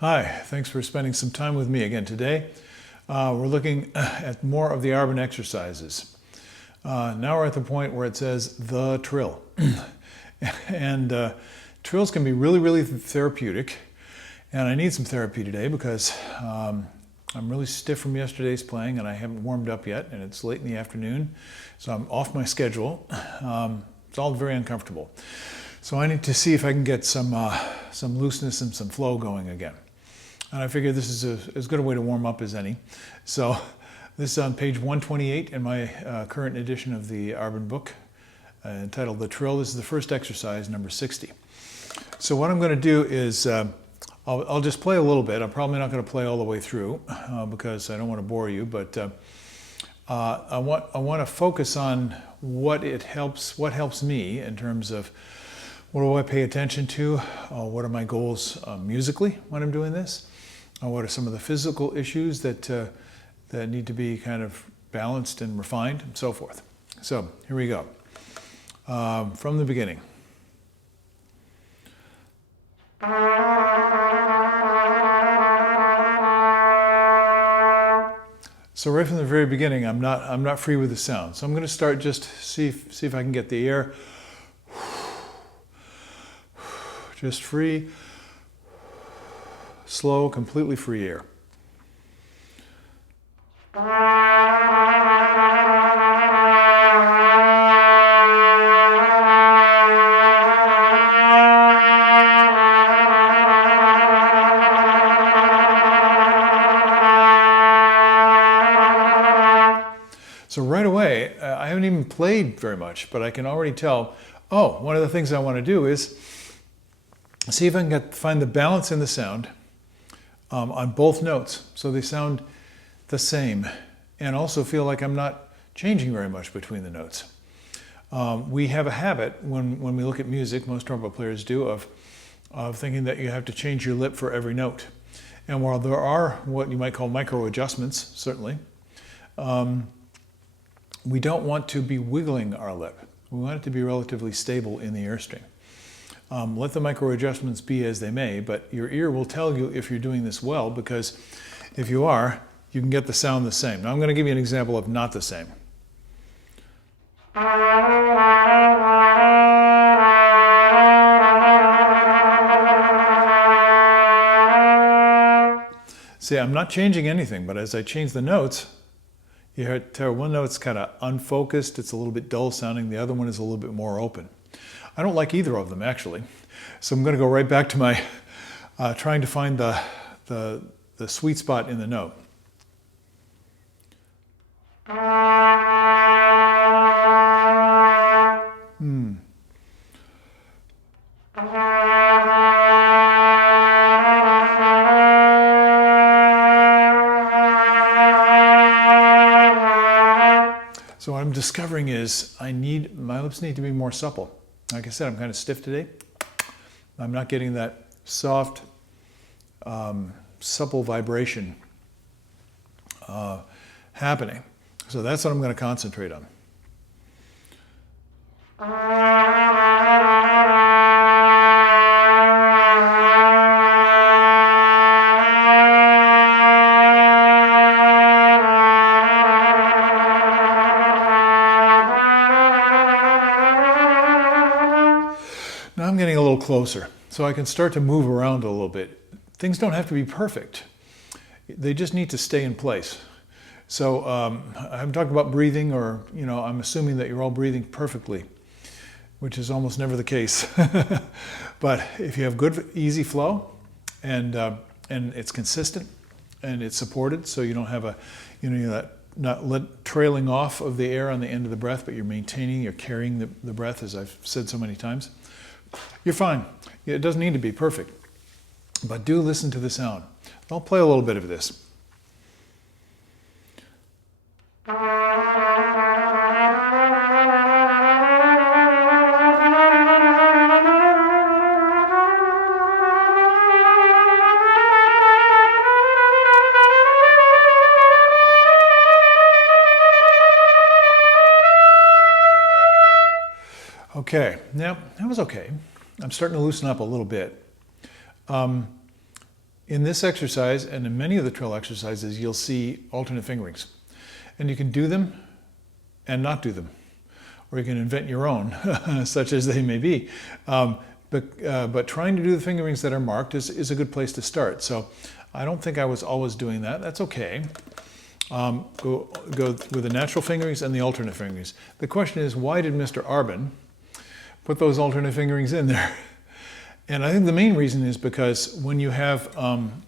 Hi, thanks for spending some time with me again today. We're looking at more of the Arban exercises. Now we're at the point where it says the trill. And trills can be really therapeutic. And I need some therapy today because I'm really stiff from yesterday's playing and I haven't warmed up yet and it's late in the afternoon. So I'm off my schedule. It's all very uncomfortable. So I need to see if I can get some looseness and some flow going again. And I figure this is as good a way to warm up as any. So this is on page 128 in my current edition of the Arban book entitled The Trill. This is the first exercise, number 60. So what I'm going to do is I'll just play a little bit. I'm probably not going to play all the way through because I don't want to bore you, but I want to focus on what helps me in terms of what do I pay attention to, what are my goals musically when I'm doing this, what are some of the physical issues that need to be kind of balanced and refined, and so forth. So here we go. From the beginning. So right from the very beginning, I'm not free with the sound. So I'm going to start just see if I can get the air just free, slow, completely free air. So right away, I haven't even played very much, but I can already tell, oh, one of the things I want to do is see if I can find the balance in the sound on both notes so they sound the same and also feel like I'm not changing very much between the notes. We have a habit when we look at music, most trumpet players do, of thinking that you have to change your lip for every note. And while there are what you might call micro adjustments, certainly, we don't want to be wiggling our lip. We want it to be relatively stable in the airstream. Let the micro adjustments be as they may, but your ear will tell you if you're doing this well, because if you are, you can get the sound the same. Now I'm going to give you an example of not the same. See, I'm not changing anything, but as I change the notes, you hear one note's kind of unfocused, it's a little bit dull sounding, the other one is a little bit more open. I don't like either of them, actually. So I'm going to go right back to my trying to find the sweet spot in the note. So what I'm discovering is my lips need to be more supple. Like I said, I'm kind of stiff today. I'm not getting that soft, supple vibration happening. So that's what I'm going to concentrate on. Now I'm getting a little closer, so I can start to move around a little bit. Things don't have to be perfect. They just need to stay in place. So I haven't talked about breathing, or I'm assuming that you're all breathing perfectly, which is almost never the case. But if you have good, easy flow, and it's consistent, and it's supported, so you don't have not trailing off of the air on the end of the breath, but you're carrying the breath, as I've said so many times, you're fine. It doesn't need to be perfect, but do listen to the sound. I'll play a little bit of this. Okay, now that was okay. I'm starting to loosen up a little bit. in this exercise and in many of the trill exercises, you'll see alternate fingerings. And you can do them and not do them. Or you can invent your own, such as they may be. But trying to do the fingerings that are marked is a good place to start. So I don't think I was always doing that. That's okay. Go with the natural fingerings and the alternate fingerings. The question is, why did Mr. Arban put those alternate fingerings in there? And I think the main reason is because when you have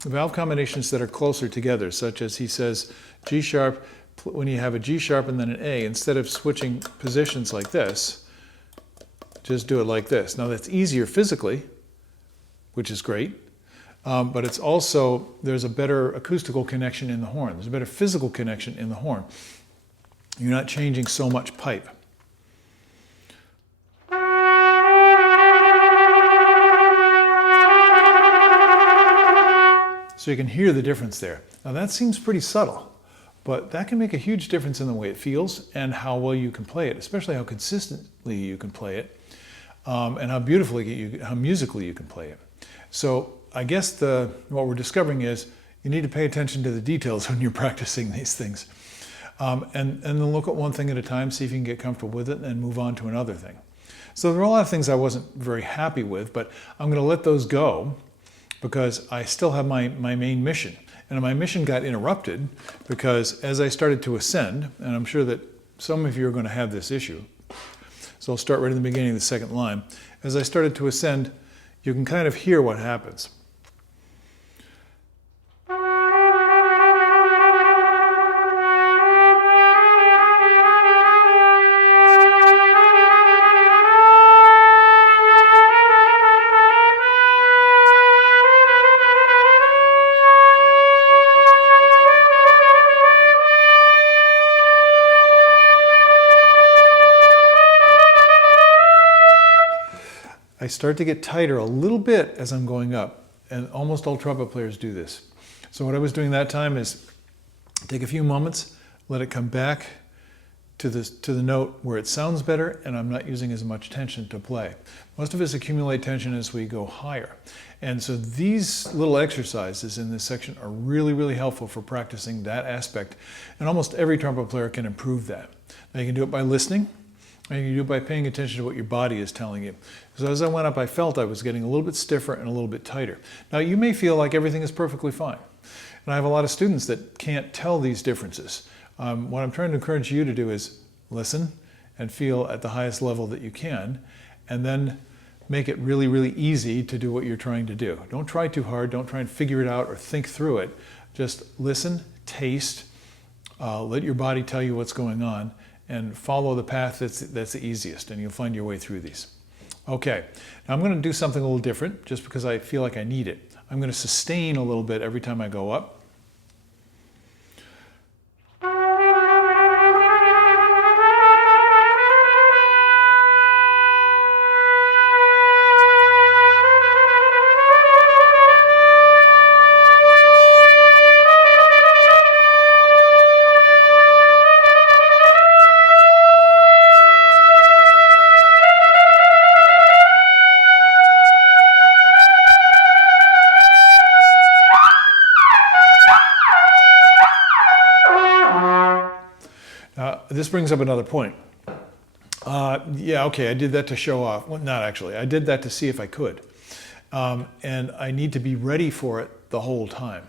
valve combinations that are closer together, such as he says G sharp, when you have a G sharp and then an A, instead of switching positions like this, just do it like this. Now that's easier physically, which is great, but it's also, there's a better acoustical connection in the horn. There's a better physical connection in the horn. You're not changing so much pipe. So you can hear the difference there. Now that seems pretty subtle, but that can make a huge difference in the way it feels and how well you can play it, especially how consistently you can play it, and how beautifully, how musically you can play it. So I guess what we're discovering is you need to pay attention to the details when you're practicing these things. And then look at one thing at a time, see if you can get comfortable with it, and move on to another thing. So there are a lot of things I wasn't very happy with, but I'm going to let those go because I still have my main mission. And my mission got interrupted because as I started to ascend, and I'm sure that some of you are going to have this issue, so I'll start right in the beginning of the second line. As I started to ascend, you can kind of hear what happens. I start to get tighter a little bit as I'm going up, and almost all trumpet players do this. So what I was doing that time is take a few moments, let it come back to the note where it sounds better, and I'm not using as much tension to play. Most of us accumulate tension as we go higher. And so these little exercises in this section are really, really helpful for practicing that aspect. And almost every trumpet player can improve that. Now you can do it by listening, and you can do it by paying attention to what your body is telling you. So as I went up, I felt I was getting a little bit stiffer and a little bit tighter. Now you may feel like everything is perfectly fine. And I have a lot of students that can't tell these differences. What I'm trying to encourage you to do is listen and feel at the highest level that you can, and then make it really, really easy to do what you're trying to do. Don't try too hard. Don't try and figure it out or think through it. Just listen, taste, let your body tell you what's going on, and follow the path that's the easiest, and you'll find your way through these. Okay, now I'm going to do something a little different just because I feel like I need it. I'm going to sustain a little bit every time I go up. This brings up another point. Yeah, okay, I did that to show off. Well, not actually. I did that to see if I could. And I need to be ready for it the whole time.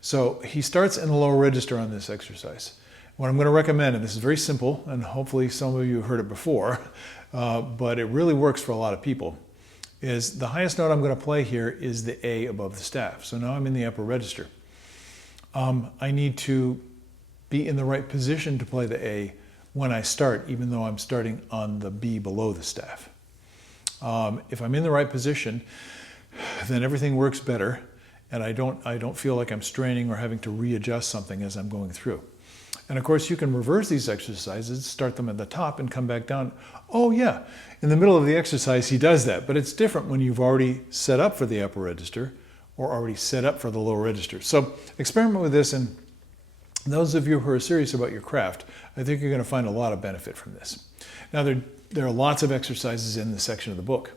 So he starts in the lower register on this exercise. What I'm going to recommend, and this is very simple, and hopefully some of you have heard it before, but it really works for a lot of people, is the highest note I'm going to play here is the A above the staff. So now I'm in the upper register. I need to be in the right position to play the A when I start, even though I'm starting on the B below the staff. If I'm in the right position, then everything works better, and I don't feel like I'm straining or having to readjust something as I'm going through. And of course, you can reverse these exercises, start them at the top and come back down. Oh yeah, in the middle of the exercise he does that, but it's different when you've already set up for the upper register or already set up for the lower register. So experiment with this, and those of you who are serious about your craft, I think you're going to find a lot of benefit from this. Now, there are lots of exercises in this section of the book.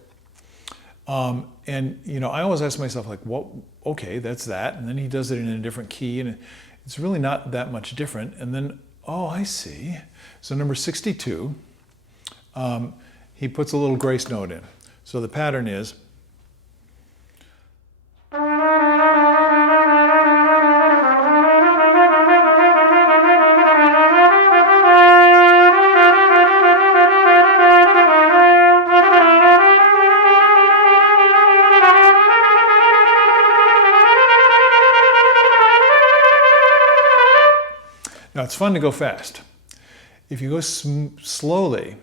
And you know, I always ask myself like, well, okay, that's that. And then he does it in a different key, and it's really not that much different. And then, oh, I see. So number 62, he puts a little grace note in. So the pattern is, now it's fun to go fast. If you go slowly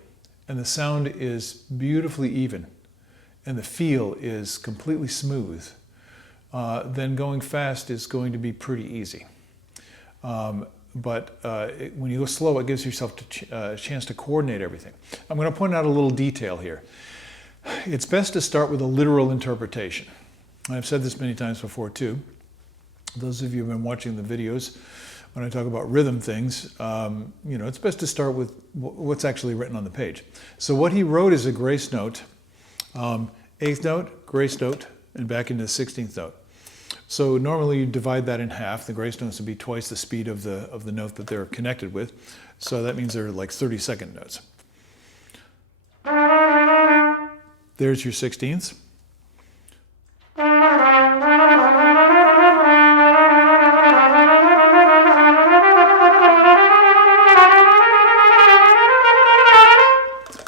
and the sound is beautifully even and the feel is completely smooth, then going fast is going to be pretty easy. But when you go slow, it gives yourself a chance to coordinate everything. I'm going to point out a little detail here. It's best to start with a literal interpretation. I've said this many times before too. Those of you who have been watching the videos, when I talk about rhythm things, you know, it's best to start with what's actually written on the page. So what he wrote is a grace note, 8th note, grace note, and back into the 16th note. So normally you divide that in half. The grace notes would be twice the speed of the note that they're connected with. So that means they're like 30-second notes. There's your 16ths.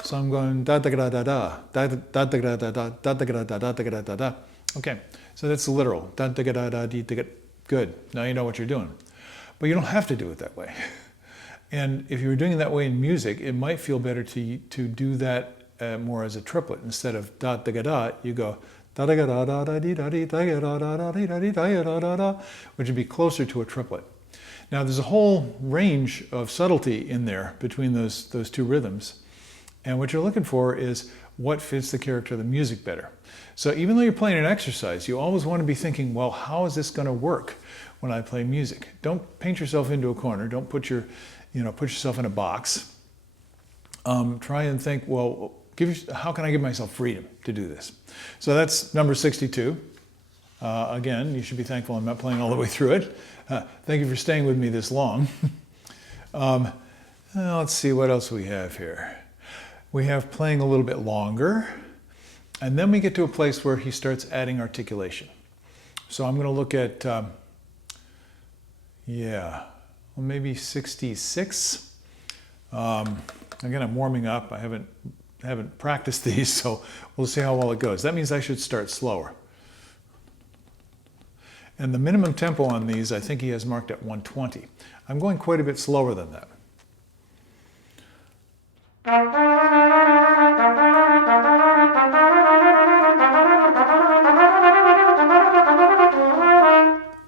So I'm going da da da da da da da da da da da da da da da da da da da. Okay, so that's the literal. Da da da da da da. Good. Now you know what you're doing, but you don't have to do it that way. And if you were doing it that way in music, it might feel better to do that more as a triplet instead of da da da da. You go da da da da da da da da da da da da da, which would be closer to a triplet. Now there's a whole range of subtlety in there between those two rhythms. And what you're looking for is what fits the character of the music better. So even though you're playing an exercise, you always want to be thinking, well, how is this going to work when I play music? Don't paint yourself into a corner. Don't put yourself in a box. Try and think, well, how can I give myself freedom to do this? So that's number 62. Again, you should be thankful I'm not playing all the way through it. Thank you for staying with me this long. Let's see what else we have here. We have playing a little bit longer, and then we get to a place where he starts adding articulation. So I'm going to look at, maybe 66. Again, I'm warming up. I haven't practiced these, so we'll see how well it goes. That means I should start slower. And the minimum tempo on these, I think he has marked at 120. I'm going quite a bit slower than that.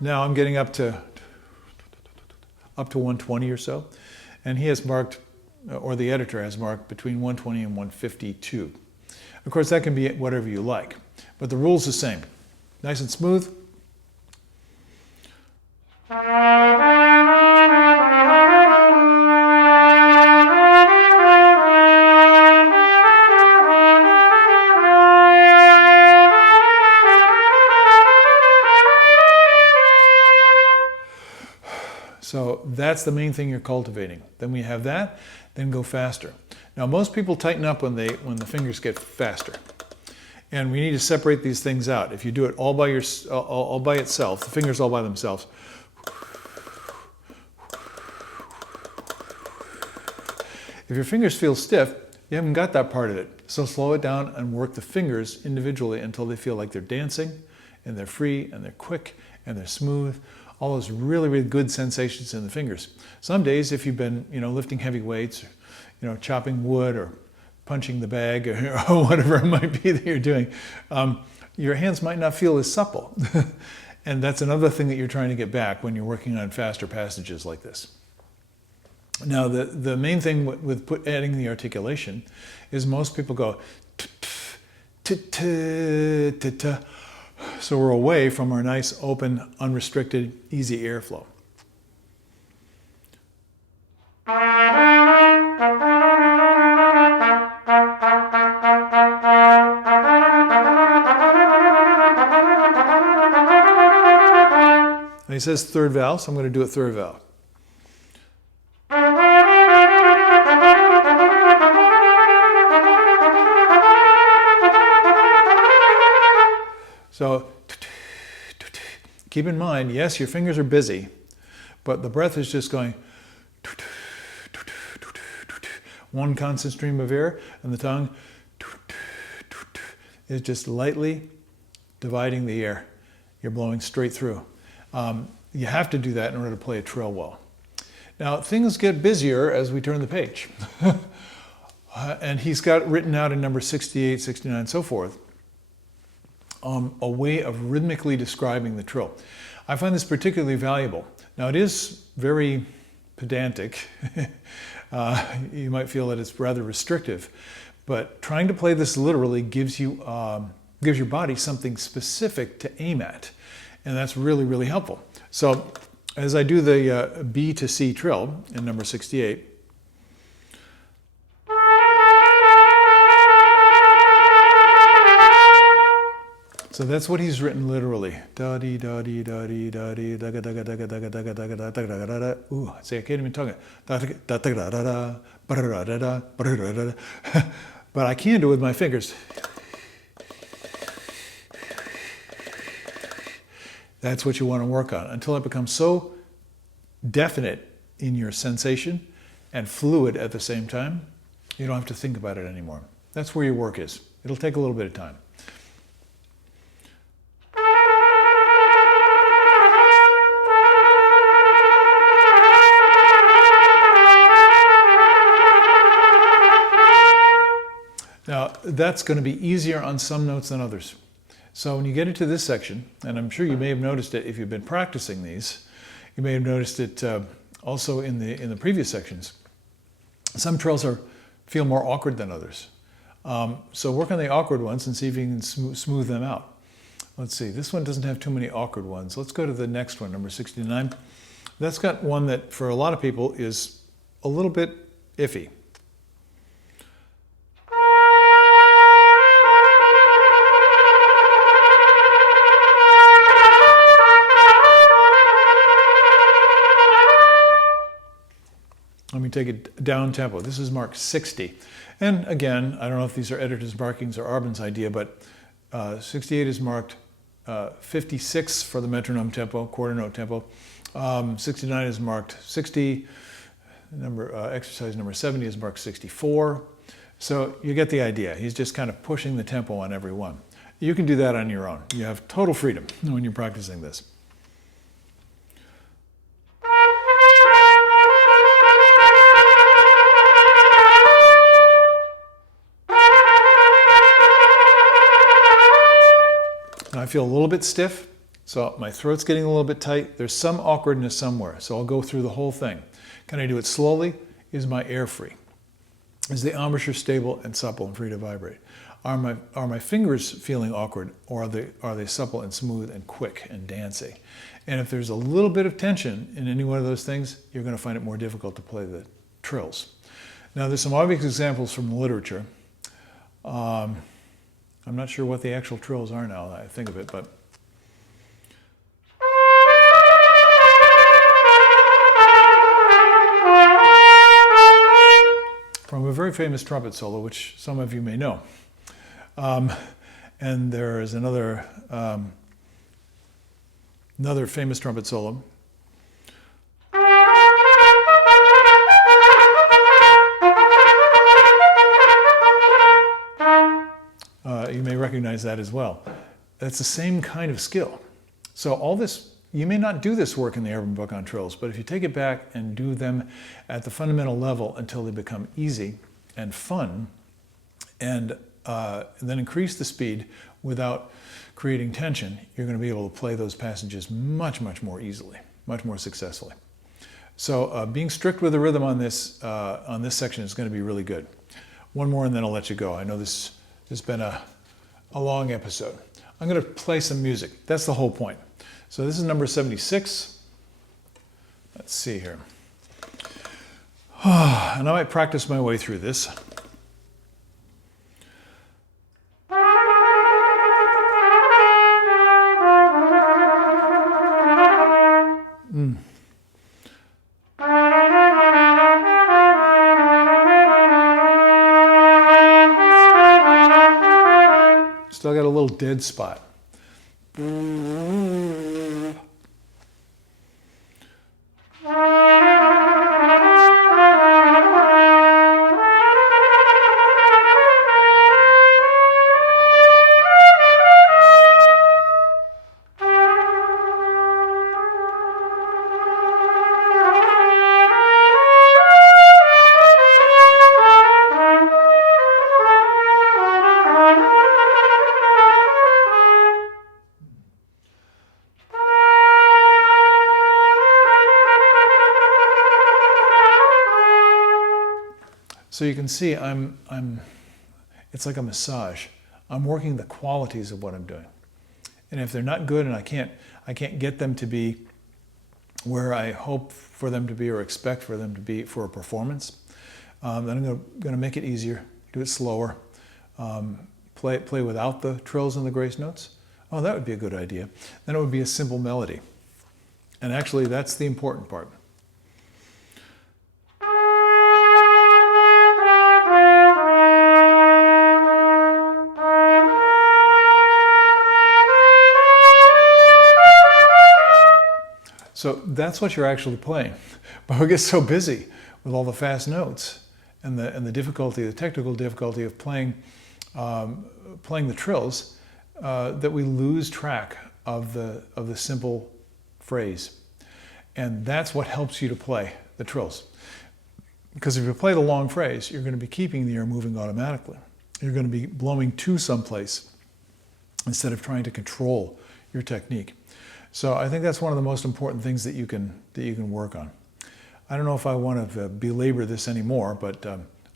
Now I'm getting up to 120 or so, and he has marked, or the editor has marked, between 120 and 152. Of course, that can be whatever you like, but the rule's the same. Nice and smooth. So that's the main thing you're cultivating. Then we have that, then go faster. Now most people tighten up when the fingers get faster. And we need to separate these things out. If you do it all by itself, the fingers all by themselves. If your fingers feel stiff, you haven't got that part of it. So slow it down and work the fingers individually until they feel like they're dancing and they're free and they're quick and they're smooth. All those really, really good sensations in the fingers. Some days, if you've been, lifting heavy weights, or, chopping wood or punching the bag or whatever it might be that you're doing, your hands might not feel as supple. And that's another thing that you're trying to get back when you're working on faster passages like this. Now, the main thing with adding the articulation is most people go t-t-t-t-t. So we're away from our nice, open, unrestricted, easy airflow. he says third valve, so I'm going to do it third valve. So keep in mind, yes, your fingers are busy, but the breath is just going one constant stream of air, and the tongue is just lightly dividing the air. You're blowing straight through. You have to do that in order to play a trill well. Now, things get busier as we turn the page. And he's got written out in number 68, 69, and so forth, a way of rhythmically describing the trill. I find this particularly valuable. Now, it is very pedantic. You might feel that it's rather restrictive, but trying to play this literally gives your body something specific to aim at, and that's really, really helpful. So, as I do the B to C trill in number 68, so that's what he's written literally. Da dee da dee da dee da dee da ga da ga da ga da ga da ga da ga da da ga da da. Ooh, see, I can't even tongue it. Da da da da da da da da da da. But I can do it with my fingers. That's what you want to work on until it becomes so definite in your sensation and fluid at the same time, you don't have to think about it anymore. That's where your work is. It'll take a little bit of time. Now, that's going to be easier on some notes than others. So when you get into this section, and I'm sure you may have noticed it if you've been practicing these, you may have noticed it also in the previous sections. Some trills feel more awkward than others. So work on the awkward ones and see if you can smooth them out. Let's see, this one doesn't have too many awkward ones. Let's go to the next one, number 69. That's got one that for a lot of people is a little bit iffy. Let me take it down tempo. This is marked 60. And again, I don't know if these are editor's markings or Arban's idea, but 68 is marked 56 for the metronome tempo, quarter note tempo. 69 is marked 60. Exercise number 70 is marked 64. So you get the idea. He's just kind of pushing the tempo on every one. You can do that on your own. You have total freedom when you're practicing this. I feel a little bit stiff, so my throat's getting a little bit tight. There's some awkwardness somewhere, so I'll go through the whole thing. Can I do it slowly? Is my air free? Is the embouchure stable and supple and free to vibrate? Are my fingers feeling awkward, or are they supple and smooth and quick and dancing? And if there's a little bit of tension in any one of those things, you're going to find it more difficult to play the trills. Now, there's some obvious examples from the literature. I'm not sure what the actual trills are now that I think of it, but from a very famous trumpet solo, which some of you may know. And there is another famous trumpet solo. You may recognize that as well. It's the same kind of skill. So all this, you may not do this work in the Arban book on trills, but if you take it back and do them at the fundamental level until they become easy and fun, and then increase the speed without creating tension, you're going to be able to play those passages much, much more easily, much more successfully. So being strict with the rhythm on this section is going to be really good. One more and then I'll let you go. I know this has been a long episode. I'm going to play some music. That's the whole point. So this is number 76. Let's see here. And I might practice my way through this. dead spot. So you can see it's like a massage. I'm working the qualities of what I'm doing. And if they're not good and I can't get them to be where I hope for them to be or expect for them to be for a performance, then I'm going to make it easier, do it slower, play without the trills and the grace notes. Oh, that would be a good idea. Then it would be a simple melody. And actually, that's the important part. So that's what you're actually playing. But we get so busy with all the fast notes and the difficulty, the technical difficulty of playing the trills, that we lose track of the simple phrase. And that's what helps you to play the trills. Because if you play the long phrase, you're going to be keeping the air moving automatically. You're going to be blowing to someplace instead of trying to control your technique. So I think that's one of the most important things that you can work on. I don't know if I want to belabor this anymore, but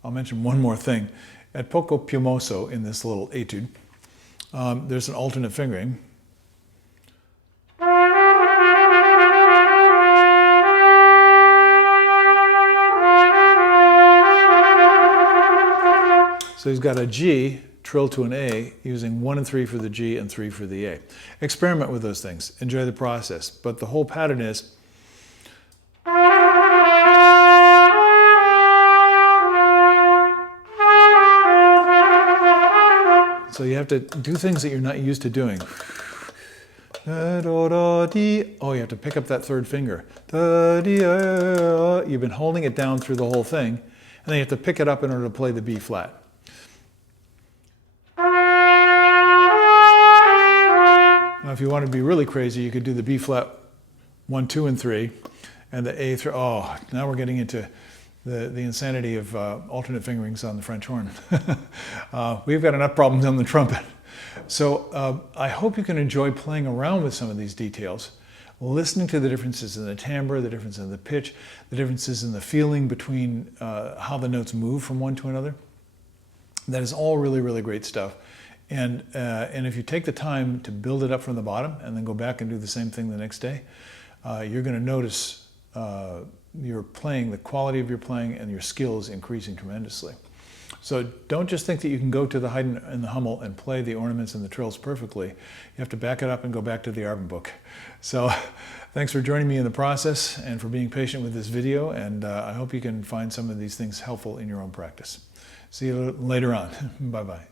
I'll mention one more thing. At poco piumoso in this little etude, there's an alternate fingering. So he's got a G, trill to an A, using 1 and 3 for the G and 3 for the A. Experiment with those things. Enjoy the process. But the whole pattern is so you have to do things that you're not used to doing. Oh, you have to pick up that third finger. You've been holding it down through the whole thing, and then you have to pick it up in order to play the B flat. Now, if you want to be really crazy, you could do the B flat 1, 2, and 3, and the A 3. Oh, now we're getting into the insanity of alternate fingerings on the French horn. We've got enough problems on the trumpet. So I hope you can enjoy playing around with some of these details, listening to the differences in the timbre, the difference in the pitch, the differences in the feeling between how the notes move from one to another. That is all really, really great stuff. And if you take the time to build it up from the bottom and then go back and do the same thing the next day, you're going to notice your playing, the quality of your playing and your skills increasing tremendously. So don't just think that you can go to the Haydn and the Hummel and play the ornaments and the trills perfectly. You have to back it up and go back to the Arban book. So thanks for joining me in the process and for being patient with this video, and I hope you can find some of these things helpful in your own practice. See you later on. Bye-bye.